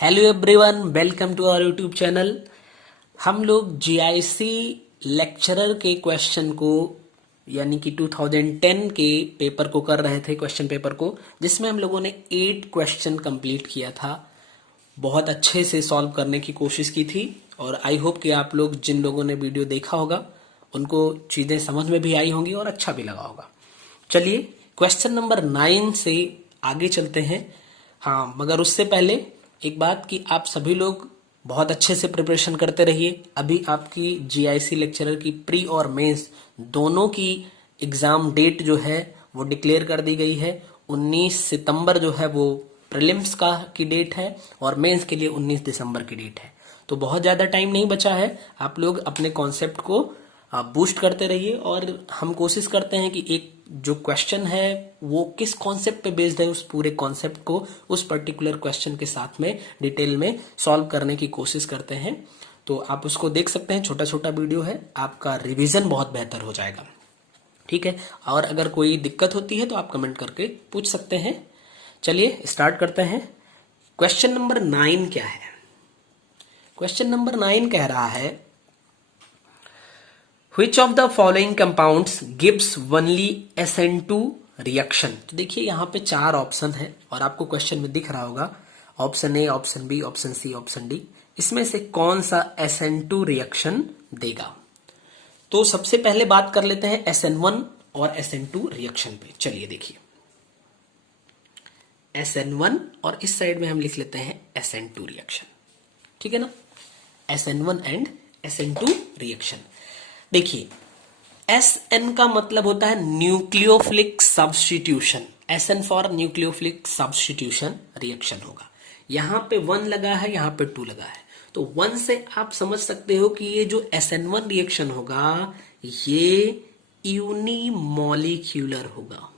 Hello everyone, welcome to our YouTube channel. हम लोग GIC lecturer के क्वेश्चन को यानी कि 2010 के पेपर को कर रहे थे, क्वेश्चन पेपर को, जिसमें हम लोगों ने 8 क्वेश्चन कंप्लीट किया था। बहुत अच्छे से सॉल्व करने की कोशिश की थी और आई होप कि आप लोग जिन लोगों ने वीडियो देखा होगा उनको चीज़ें समझ में भी आई होंगी और अच्छा भी लगा होगा। चलिए क्वेश्चन नंबर 9 से आगे चलते हैं। हाँ, मगर उससे पहले एक बात कि आप सभी लोग बहुत अच्छे से प्रिपरेशन करते रहिए। अभी आपकी जीआईसी लेक्चरर की प्री और मेंस दोनों की एग्ज़ाम डेट जो है वो डिक्लेयर कर दी गई है। 19 सितंबर जो है वो प्रीलिम्स का की डेट है और मेंस के लिए 19 दिसंबर की डेट है। तो बहुत ज़्यादा टाइम नहीं बचा है। आप लोग अपने कॉन्सेप्ट को बूस्ट करते रहिए और हम कोशिश करते हैं कि एक जो क्वेश्चन है वो किस कॉन्सेप्ट पे बेस्ड है, उस पूरे कॉन्सेप्ट को उस पर्टिकुलर क्वेश्चन के साथ में डिटेल में सॉल्व करने की कोशिश करते हैं। तो आप उसको देख सकते हैं, छोटा छोटा वीडियो है, आपका रिवीजन बहुत बेहतर हो जाएगा। ठीक है, और अगर कोई दिक्कत होती है तो आप कमेंट करके पूछ सकते हैं। चलिए स्टार्ट करते हैं। क्वेश्चन नंबर 9 क्या है? क्वेश्चन नंबर 9 कह रहा है Which of the following compounds gives only SN2 reaction? तो देखिए यहाँ पे 4 ऑप्शन है और आपको क्वेश्चन में दिख रहा होगा option A, option B, option C, option D. इसमें से कौन सा SN2 रिएक्शन देगा? तो सबसे पहले बात कर लेते हैं SN1 और SN2 रिएक्शन पे। चलिए देखिए, SN1 और इस साइड में हम लिख लेते हैं SN2 रिएक्शन। ठीक है ना, SN1 एंड SN2 रिएक्शन। देखिए SN का मतलब होता है nucleophilic substitution. SN for nucleophilic substitution reaction होगा। यहां पे 1 लगा है, यहां पे 2 लगा है, तो 1 से आप समझ सकते हो कि ये जो SN1 रिएक्शन होगा ये यूनिमॉलिक्यूलर होगा।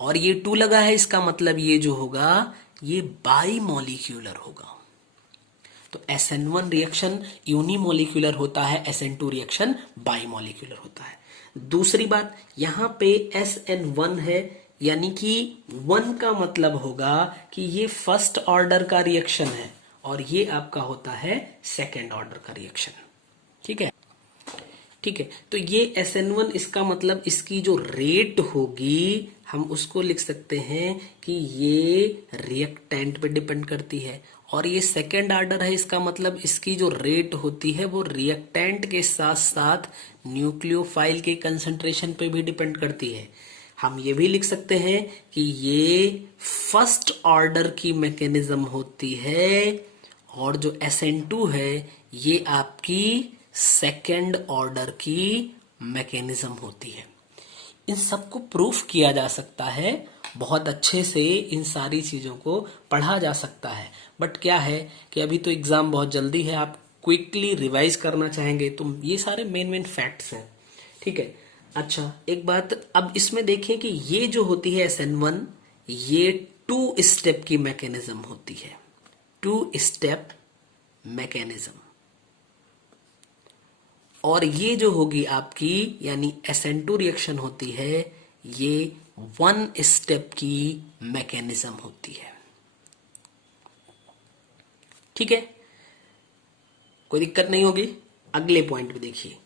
और ये 2 लगा है, इसका मतलब ये जो होगा ये बाईमॉलिक्यूलर होगा। तो SN1 रिएक्शन यूनिमॉलिक्यूलर होता है, SN2 रिएक्शन बाईमॉलिक्यूलर होता है। दूसरी बात, यहां पे SN1 है, यानी कि 1 का मतलब होगा कि ये फर्स्ट ऑर्डर का रिएक्शन है और ये आपका होता है सेकेंड ऑर्डर का रिएक्शन। ठीक है, ठीक है। तो ये SN1, इसका मतलब इसकी जो रेट होगी हम उसको लिख सकते हैं कि ये रिएक्टेंट पे डिपेंड करती है। और ये सेकेंड ऑर्डर है, इसका मतलब इसकी जो रेट होती है वो रिएक्टेंट के साथ साथ न्यूक्लियोफाइल के कंसंट्रेशन पे भी डिपेंड करती है। हम ये भी लिख सकते हैं कि ये फर्स्ट ऑर्डर की मैकेनिज्म होती है और जो SN2 है ये आपकी सेकेंड ऑर्डर की मैकेनिज्म होती है। इन सबको प्रूफ किया जा सकता है, बहुत अच्छे से इन सारी चीज़ों को पढ़ा जा सकता है। बट क्या है कि अभी तो एग्ज़ाम बहुत जल्दी है, आप क्विकली रिवाइज करना चाहेंगे तो ये सारे मेन मेन फैक्ट्स हैं। ठीक है, अच्छा एक बात अब इसमें देखें कि ये जो होती है SN1 ये 2 स्टेप की मैकेनिज्म होती है, 2 स्टेप मैकेनिज्म। और ये जो होगी आपकी यानी SN2 रिएक्शन होती है ये 1 स्टेप की मैकेनिज्म होती है। ठीक है, कोई दिक्कत नहीं होगी। अगले पॉइंट पे देखिए,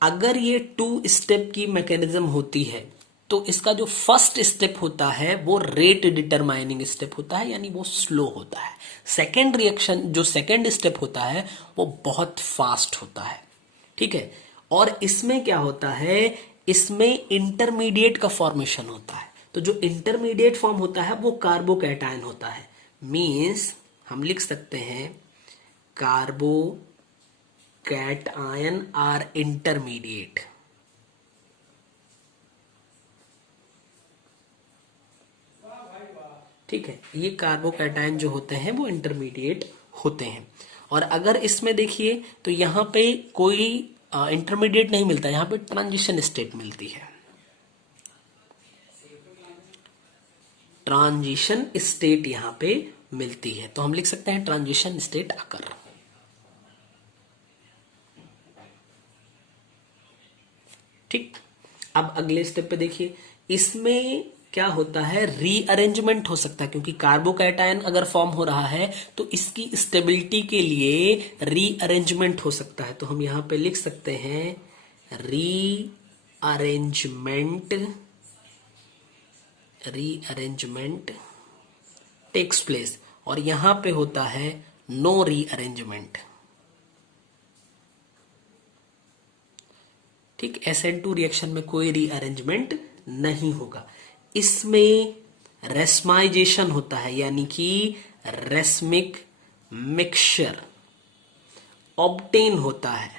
अगर ये 2 स्टेप की मैकेनिज्म होती है तो इसका जो फर्स्ट स्टेप होता है वो रेट डिटरमाइनिंग स्टेप होता है, यानी वो स्लो होता है। सेकेंड रिएक्शन जो सेकेंड स्टेप होता है वो बहुत फास्ट होता है। ठीक है, और इसमें क्या होता है, इसमें इंटरमीडिएट का फॉर्मेशन होता है। तो जो इंटरमीडिएट फॉर्म होता है वो कार्बोकैटायन होता है। मींस हम लिख सकते हैं कार्बोकैटायन आर इंटरमीडिएट। ठीक है, ये कार्बोकैटायन जो होते हैं वो इंटरमीडिएट होते हैं। और अगर इसमें देखिए तो यहाँ पे कोई इंटरमीडिएट नहीं मिलता, यहाँ पे ट्रांजिशन स्टेट मिलती है। ट्रांजिशन स्टेट यहाँ पे मिलती है, तो हम लिख सकते हैं ट्रांजिशन स्टेट आकर। ठीक, अब अगले स्टेप पे देखिए, इसमें क्या होता है, रीअरेंजमेंट हो सकता है, क्योंकि कार्बोकैटायन अगर फॉर्म हो रहा है तो इसकी स्टेबिलिटी के लिए रीअरेंजमेंट हो सकता है। तो हम यहां पे लिख सकते हैं रीअरेंजमेंट टेक्स प्लेस, और यहां पे होता है नो रीअरेंजमेंट। ठीक, SN2 रिएक्शन में कोई रीअरेंजमेंट नहीं होगा। इसमें रेस्माइजेशन होता है, यानी कि रेस्मिक मिक्सचर ऑब्टेन होता है।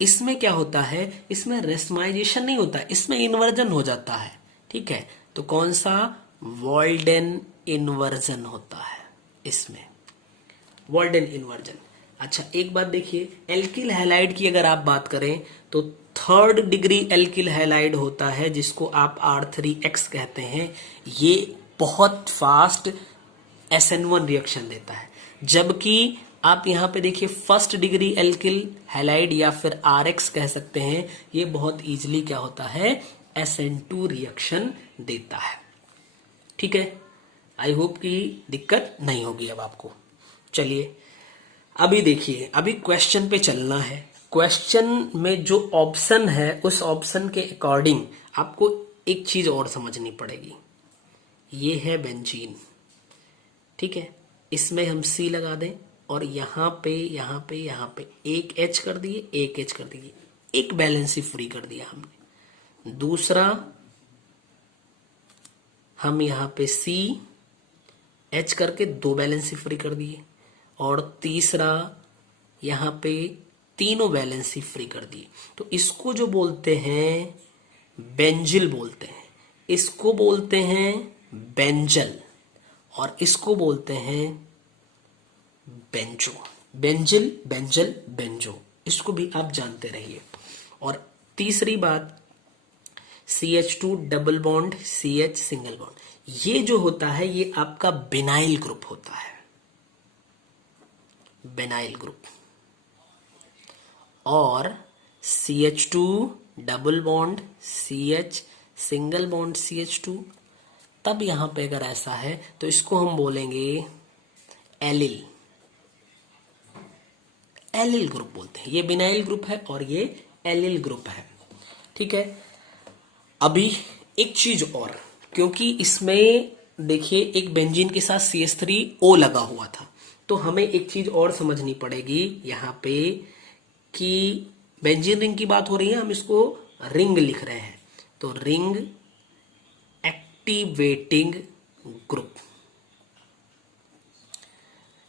इसमें क्या होता है, इसमें रेस्माइजेशन नहीं होता, इसमें इन्वर्जन हो जाता है। ठीक है, तो कौन सा, वॉल्डेन इन्वर्जन होता है इसमें, वॉल्डेन इन्वर्जन। अच्छा एक बात देखिए, एल्किल हैलाइड की अगर आप बात करें तो 3rd डिग्री एल्किल हैलाइड होता है, जिसको आप R3X कहते हैं। ये बहुत फास्ट SN1 रिएक्शन देता है, जबकि आप यहां पे देखिए 1st डिग्री एल्किल हैलाइड या फिर RX कह सकते हैं, ये बहुत इजीली क्या होता है, SN2 रिएक्शन देता है। ठीक है, आई होप कि दिक्कत नहीं होगी अब आपको। चलिए अभी देखिए, अभी क्वेश्चन पे चलना है। क्वेश्चन में जो ऑप्शन है उस ऑप्शन के अकॉर्डिंग आपको एक चीज और समझनी पड़ेगी। ये है बेंजीन, ठीक है, इसमें हम C लगा दें और यहां पे एक H कर दिए, एक H कर दिए, एक बैलेंस ही फ्री कर दिया हमने। दूसरा हम यहां पे C H करके 2 बैलेंस ही फ्री कर दिए, और तीसरा यहां पे तीनों बैलेंस ही फ्री कर दिए। तो इसको जो बोलते हैं बेंजिल बोलते हैं, इसको बोलते हैं बेंजल, और इसको बोलते हैं बेंजो। बेंजिल, बेंजल, बेंजो, इसको भी आप जानते रहिए। और तीसरी बात, CH2 double bond CH single bond, ये जो होता है ये आपका बिनाइल ग्रुप होता है, बेनाइल ग्रुप। और CH2 double bond CH single bond CH2, तब यहां पे अगर ऐसा है तो इसको हम बोलेंगे एलिल, एलिल ग्रुप बोलते हैं। ये बिनाइल ग्रुप है और ये एलिल ग्रुप है। ठीक है, अभी एक चीज और, क्योंकि इसमें देखिए एक बेंजीन के साथ CH3O लगा हुआ था, तो हमें एक चीज और समझनी पड़ेगी यहाँ पे कि बेंजीन रिंग की बात हो रही है, हम इसको रिंग लिख रहे हैं, तो रिंग एक्टिवेटिंग ग्रुप।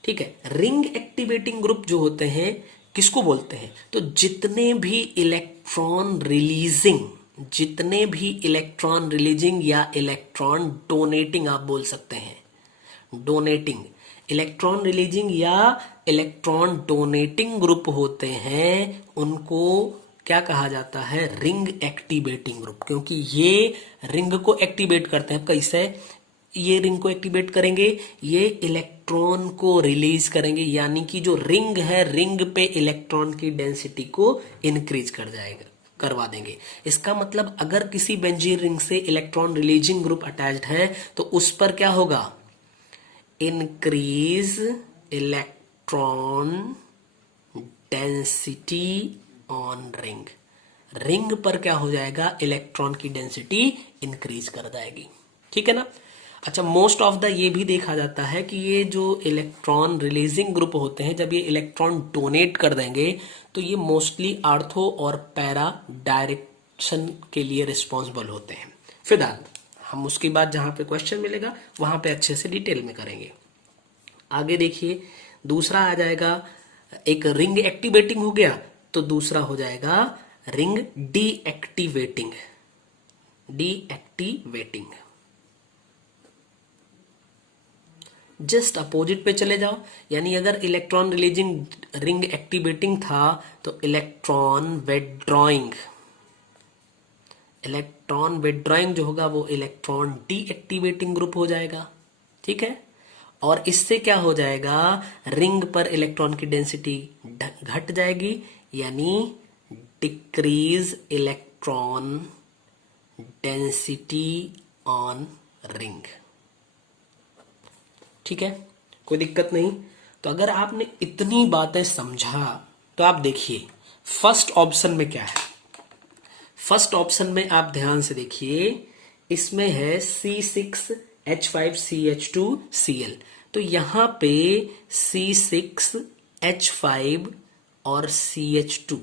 ठीक है, रिंग एक्टिवेटिंग ग्रुप जो होते हैं किसको बोलते हैं, तो जितने भी इलेक्ट्रॉन रिलीजिंग या इलेक्ट्रॉन डोनेटिंग आप बोल सकते हैं, डोनेटिंग, इलेक्ट्रॉन रिलीजिंग या इलेक्ट्रॉन डोनेटिंग ग्रुप होते हैं, उनको क्या कहा जाता है, रिंग एक्टिवेटिंग ग्रुप। क्योंकि ये रिंग को एक्टिवेट करते हैं। कैसे ये रिंग को एक्टिवेट करेंगे, ये इलेक्ट्रॉन को रिलीज करेंगे, यानी कि जो रिंग है, रिंग पे इलेक्ट्रॉन की डेंसिटी को इंक्रीज करवा देंगे। इसका मतलब अगर किसी बेंजीन रिंग से इलेक्ट्रॉन रिलीजिंग ग्रुप अटैच्ड है तो उस पर क्या होगा, increase electron density on ring. Ring पर क्या हो जाएगा, इलेक्ट्रॉन की डेंसिटी इंक्रीज कर जाएगी। ठीक है ना। अच्छा, मोस्ट ऑफ द ये भी देखा जाता है कि ये जो इलेक्ट्रॉन रिलीजिंग ग्रुप होते हैं, जब ये इलेक्ट्रॉन डोनेट कर देंगे तो ये मोस्टली आर्थो और पैरा डायरेक्शन के लिए रिस्पॉन्सिबल होते हैं। फिलहाल हम उसके बाद जहां पे क्वेश्चन मिलेगा वहां पे अच्छे से डिटेल में करेंगे। आगे देखिए, दूसरा आ जाएगा, एक रिंग एक्टिवेटिंग हो गया, तो दूसरा हो जाएगा ring deactivating. Deactivating just opposite पे चले जाओ, यानी अगर इलेक्ट्रॉन रिलीजिंग रिंग एक्टिवेटिंग था तो इलेक्ट्रॉन विथड्रॉइंग, इलेक्ट्रॉन विथड्रॉइंग जो होगा वो इलेक्ट्रॉन डीएक्टिवेटिंग ग्रुप हो जाएगा। ठीक है, और इससे क्या हो जाएगा, रिंग पर इलेक्ट्रॉन की डेंसिटी घट जाएगी, यानी decrease electron density on ring. ठीक है, कोई दिक्कत नहीं। तो अगर आपने इतनी बातें समझा तो आप देखिए फर्स्ट ऑप्शन में क्या है। फर्स्ट ऑप्शन में आप ध्यान से देखिए, इसमें है C6H5CH2Cl। तो यहां पे C6H5 और CH2,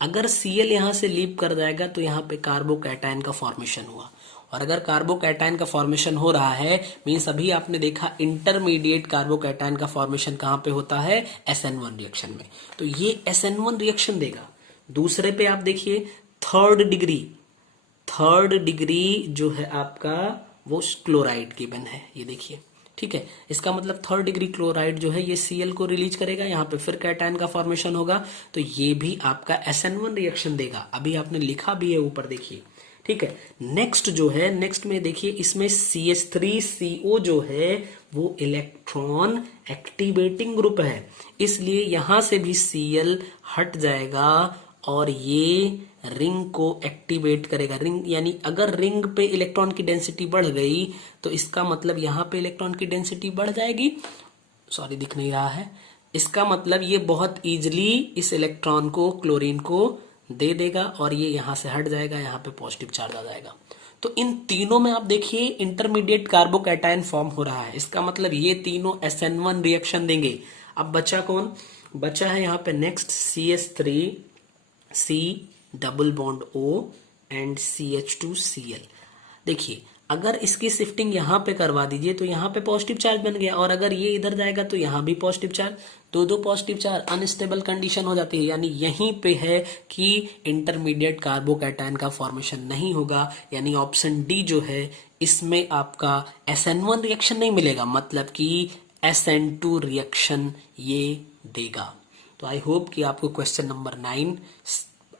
अगर Cl यहां से लीव कर जाएगा तो यहां पे कार्बोकैटायन का फॉर्मेशन हुआ। और अगर कार्बोकैटायन का फॉर्मेशन हो रहा है मीन्स अभी आपने देखा इंटरमीडिएट कार्बोकैटायन का फॉर्मेशन कहां पे होता है, SN1 रिएक्शन में। तो ये SN1 रिएक्शन देगा। दूसरे पे आप देखिए थर्ड डिग्री जो है आपका वो क्लोराइड गिवन है, ये देखिए। ठीक है, इसका मतलब थर्ड डिग्री क्लोराइड जो है ये Cl को रिलीज करेगा, यहाँ पे फिर कैटायन का फॉर्मेशन होगा, तो ये भी आपका SN1 रिएक्शन देगा। अभी आपने लिखा भी है ऊपर देखिए। ठीक है, नेक्स्ट जो है, नेक्स्ट में देखिए इसमें CH3CO जो है वो इलेक्ट्रॉन एक्टिवेटिंग ग्रुप है, इसलिए यहां से भी Cl हट जाएगा और ये रिंग को एक्टिवेट करेगा। रिंग यानी अगर रिंग पे इलेक्ट्रॉन की डेंसिटी बढ़ गई तो इसका मतलब यहां पे इलेक्ट्रॉन की डेंसिटी बढ़ जाएगी। सॉरी, दिख नहीं रहा है। इसका मतलब ये बहुत इजीली इस इलेक्ट्रॉन को, क्लोरीन को दे देगा और ये यहां से हट जाएगा, यहां पे पॉजिटिव चार्ज आ जाएगा। तो इन तीनों में आप देखिए इंटरमीडिएट कार्बोकैटायन फॉर्म हो रहा है, इसका मतलब ये तीनों SN1 रिएक्शन देंगे। अब बचा कौन, बचा है यहाँ पे next CH3C double bond O and CH2Cl। देखिए अगर इसकी शिफ्टिंग यहां पे करवा दीजिए तो यहां पे पॉजिटिव चार्ज बन गया, और अगर ये इधर जाएगा तो यहां भी पॉजिटिव चार्ज, दो पॉजिटिव चार्ज, अनस्टेबल कंडीशन हो जाती है। यानी यहीं पे है कि इंटरमीडिएट कार्बोकैटायन का फॉर्मेशन नहीं होगा, यानी ऑप्शन डी जो है इसमें आपका SN1 रिएक्शन नहीं मिलेगा, मतलब कि SN2 रिएक्शन ये देगा। तो आई होप कि आपको क्वेश्चन नंबर 9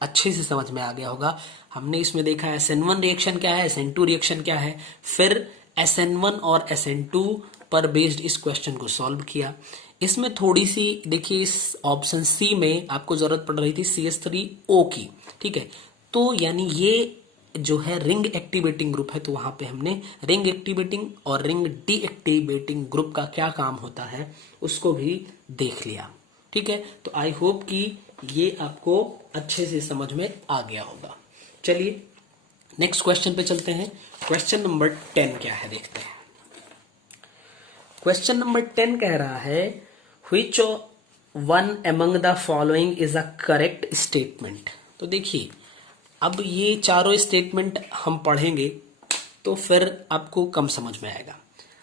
अच्छे से समझ में आ गया होगा। हमने इसमें देखा SN1 रिएक्शन क्या है, SN2 रिएक्शन क्या है, फिर SN1 और SN2 पर बेस्ड इस क्वेश्चन को सॉल्व किया। इसमें थोड़ी सी देखिए, इस ऑप्शन सी में आपको जरूरत पड़ रही थी CH3O की। ठीक है, तो यानी ये जो है रिंग एक्टिवेटिंग ग्रुप है, तो वहां पे हमने रिंग एक्टिवेटिंग और रिंग डीएक्टिवेटिंग ग्रुप का क्या काम होता है उसको भी देख लिया। ठीक है, तो आई होप कि ये आपको अच्छे से समझ में आ गया होगा। चलिए नेक्स्ट क्वेश्चन पे चलते हैं। क्वेश्चन नंबर 10 क्या है देखते हैं। क्वेश्चन नंबर 10 कह रहा है which one among the following is a correct statement. तो देखिए अब ये चारों स्टेटमेंट हम पढ़ेंगे तो फिर आपको कम समझ में आएगा।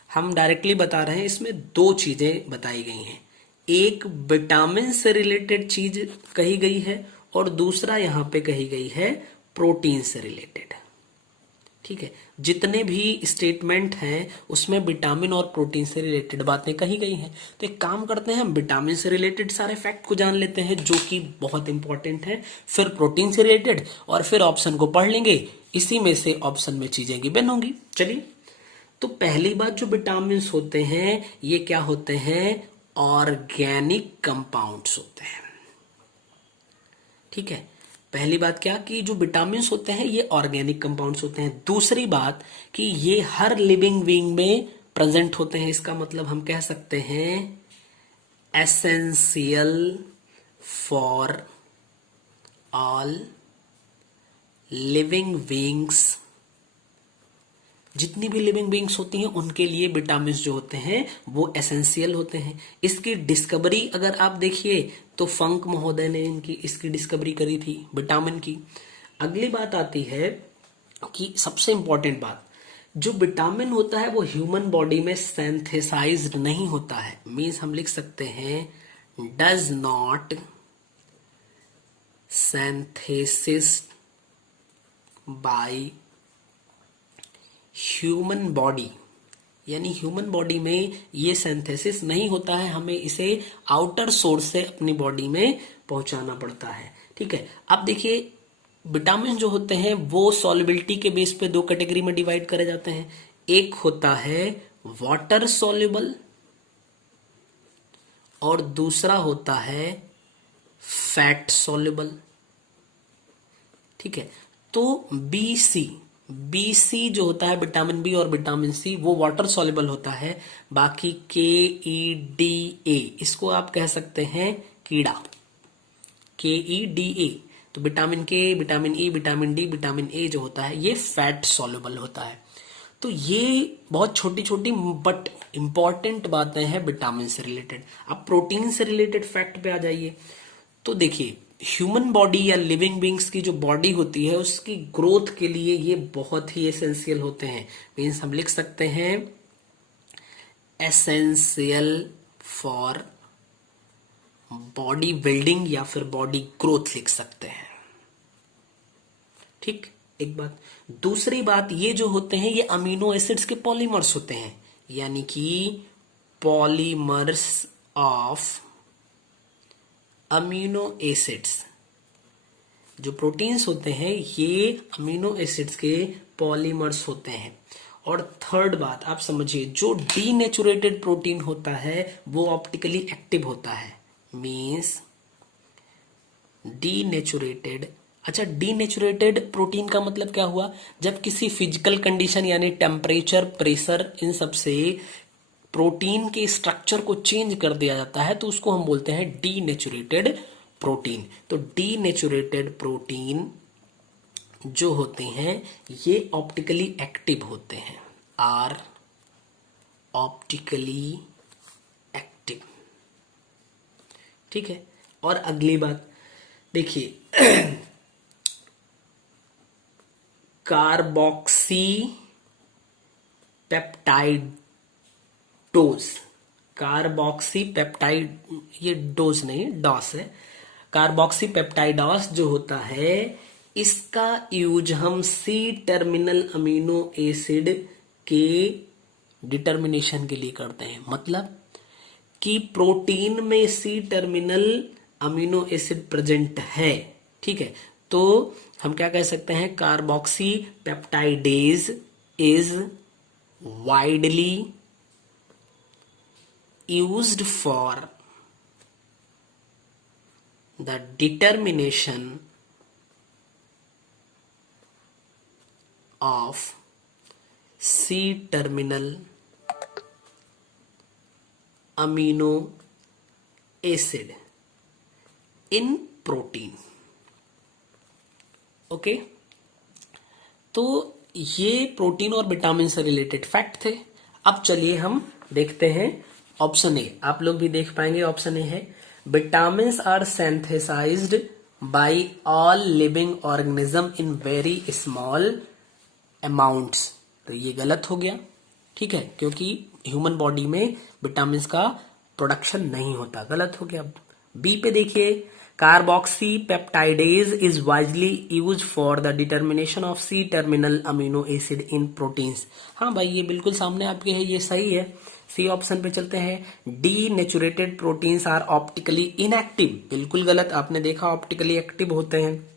हम डायरेक्टली बता रहे हैं, इसमें दो चीजें बताई गई हैं, एक विटामिन से रिलेटेड चीज कही गई है और दूसरा यहां पे कही गई है प्रोटीन से रिलेटेड। ठीक है, जितने भी स्टेटमेंट हैं उसमें विटामिन और प्रोटीन से रिलेटेड बातें कही गई हैं। तो एक काम करते हैं, हम विटामिन से रिलेटेड सारे फैक्ट को जान लेते हैं जो कि बहुत इंपॉर्टेंट है, फिर प्रोटीन से रिलेटेड, और फिर ऑप्शन को पढ़ लेंगे, इसी में से ऑप्शन में चीजें गिवन होंगी। चलिए, तो पहली बात, जो विटामिन होते हैं ये क्या होते हैं, ऑर्गेनिक कंपाउंड्स होते हैं। ठीक है, पहली बात क्या कि जो विटामिन होते हैं ये ऑर्गेनिक कंपाउंड्स होते हैं। दूसरी बात कि ये हर लिविंग बीइंग में प्रेजेंट होते हैं, इसका मतलब हम कह सकते हैं essential for all living beings. जितनी भी लिविंग बीइंग्स होती हैं उनके लिए विटामिन जो होते हैं वो एसेंशियल होते हैं। इसकी डिस्कवरी अगर आप देखिए तो फंक महोदय ने इसकी डिस्कवरी करी थी विटामिन की। अगली बात आती है कि सबसे इंपॉर्टेंट बात, जो विटामिन होता है वो ह्यूमन बॉडी में सिंथेसाइज्ड नहीं होता है, मीन्स हम लिख सकते हैं does not synthesis by human body. यानी ह्यूमन बॉडी में ये सिंथेसिस नहीं होता है, हमें इसे आउटर सोर्स से अपनी बॉडी में पहुंचाना पड़ता है। ठीक है, अब देखिए विटामिन जो होते हैं वो सॉल्युबिलिटी के बेस पे दो कैटेगरी में डिवाइड करे जाते हैं। एक होता है वाटर सॉल्युबल और दूसरा होता है फैट सॉल्युबल। ठीक है, तो BC बी सी जो होता है, विटामिन बी और विटामिन सी, वो वाटर सॉल्युबल होता है। बाकी के ई डी ए, इसको आप कह सकते हैं कीड़ा, के ई डी ए। तो विटामिन के, vitamin E, vitamin D, vitamin A जो होता है ये फैट सॉल्युबल होता है। तो ये बहुत छोटी छोटी बट इंपॉर्टेंट बातें हैं विटामिन से रिलेटेड। अब प्रोटीन से रिलेटेड फैक्ट पे आ जाइए। तो देखिए, ह्यूमन बॉडी या लिविंग बींग्स की जो बॉडी होती है उसकी ग्रोथ के लिए ये बहुत ही एसेंशियल होते हैं। मीन्स हम लिख सकते हैं एसेंशियल फॉर बॉडी बिल्डिंग या फिर बॉडी ग्रोथ लिख सकते हैं। ठीक, एक बात। दूसरी बात, ये जो होते हैं ये अमीनो एसिड्स के पॉलीमर्स होते हैं, यानी कि पॉलीमर्स ऑफ अमीनो एसिड्स। जो प्रोटीन्स होते हैं ये अमीनो एसिड्स के पॉलीमर्स होते हैं। और थर्ड बात आप समझिए, जो डीनेचुरेटेड प्रोटीन होता है वो ऑप्टिकली एक्टिव होता है। मीन्स डीनेचुरेटेड, अच्छा डीनेचुरेटेड प्रोटीन का मतलब क्या हुआ? जब किसी फिजिकल कंडीशन यानी टेम्परेचर, प्रेशर, इन सब से प्रोटीन के स्ट्रक्चर को चेंज कर दिया जाता है तो उसको हम बोलते हैं डीनेचुरेटेड प्रोटीन। तो डीनेचुरेटेड प्रोटीन जो होते हैं ये ऑप्टिकली एक्टिव होते हैं, आर ऑप्टिकली एक्टिव। ठीक है। और अगली बात देखिए, कार्बोक्सी पेप्टाइडोज, कार्बोक्सी पेप्टाइड, ये डोज नहीं डॉस है, कार्बोक्सी पेप्टाइडोज जो होता है इसका यूज हम सी टर्मिनल अमीनो एसिड के डिटर्मिनेशन के लिए करते हैं। मतलब कि प्रोटीन में C terminal amino acid present है, ठीक है, तो हम क्या कह सकते हैं? Carboxypeptidase is widely used for the determination of C terminal amino acid in protein. Okay, तो ये प्रोटीन और विटामिन से रिलेटेड फैक्ट थे। अब चलिए हम देखते हैं ऑप्शन ए। आप लोग भी देख पाएंगे, ऑप्शन ए है vitamins are synthesized by all living organism in very small amounts. तो ये गलत हो गया, ठीक है, क्योंकि ह्यूमन बॉडी में विटामिन्स का प्रोडक्शन नहीं होता, गलत हो गया। बी पे देखिए, carboxypeptidase is widely use for the determination of C terminal amino acid in proteins. हाँ भाई, ये बिल्कुल सामने आपके है, ये सही है। सी ऑप्शन पे चलते हैं। Denatured proteins are optically inactive, बिल्कुल गलत, आपने देखा ऑप्टिकली एक्टिव होते हैं।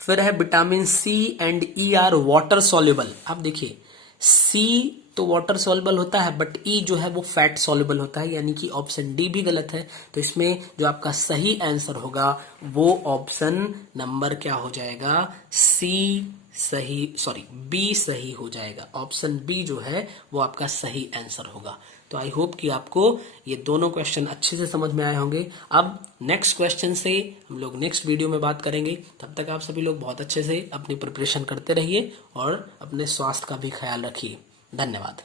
फिर है vitamin C and E are water soluble. आप देखिए, सी तो वाटर सॉल्युबल होता है बट ई जो है वो फैट सॉल्युबल होता है, यानी कि ऑप्शन डी भी गलत है। तो इसमें जो आपका सही आंसर होगा वो ऑप्शन नंबर क्या हो जाएगा? सी सही, सॉरी बी सही हो जाएगा। ऑप्शन बी जो है वो आपका सही आंसर होगा। तो आई होप कि आपको ये दोनों क्वेश्चन अच्छे से समझ में आए होंगे। अब नेक्स्ट क्वेश्चन से हम लोग नेक्स्ट वीडियो में बात करेंगे। तब तक आप सभी लोग बहुत अच्छे से अपनी प्रिपरेशन करते रहिए और अपने स्वास्थ्य का भी ख्याल रखिए। धन्यवाद।